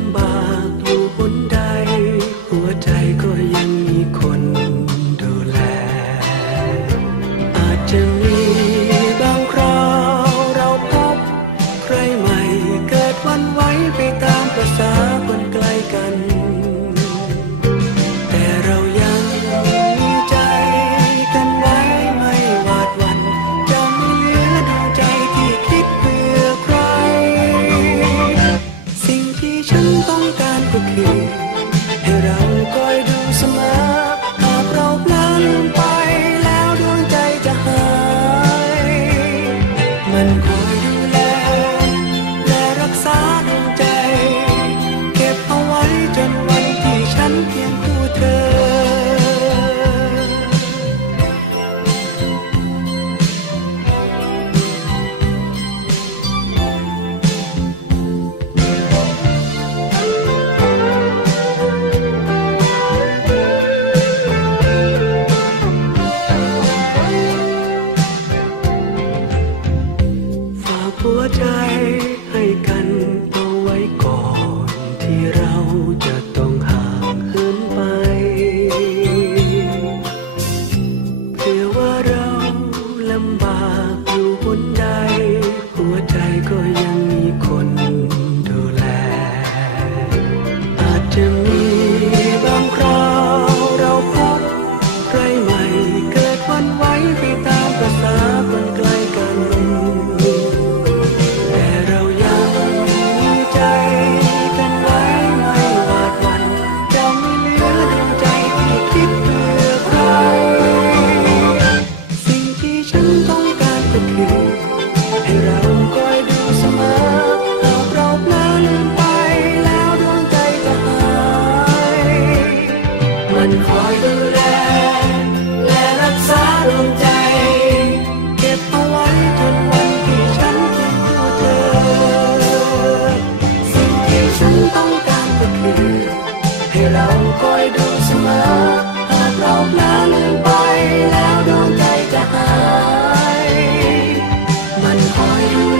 ำบากอยู่บนใด หัวใจก็ยังมีคนดูแล อาจจะมีบางคราวเราพบ ใครใหม่เกิดวันไหวไปตามประสา ให้กัน void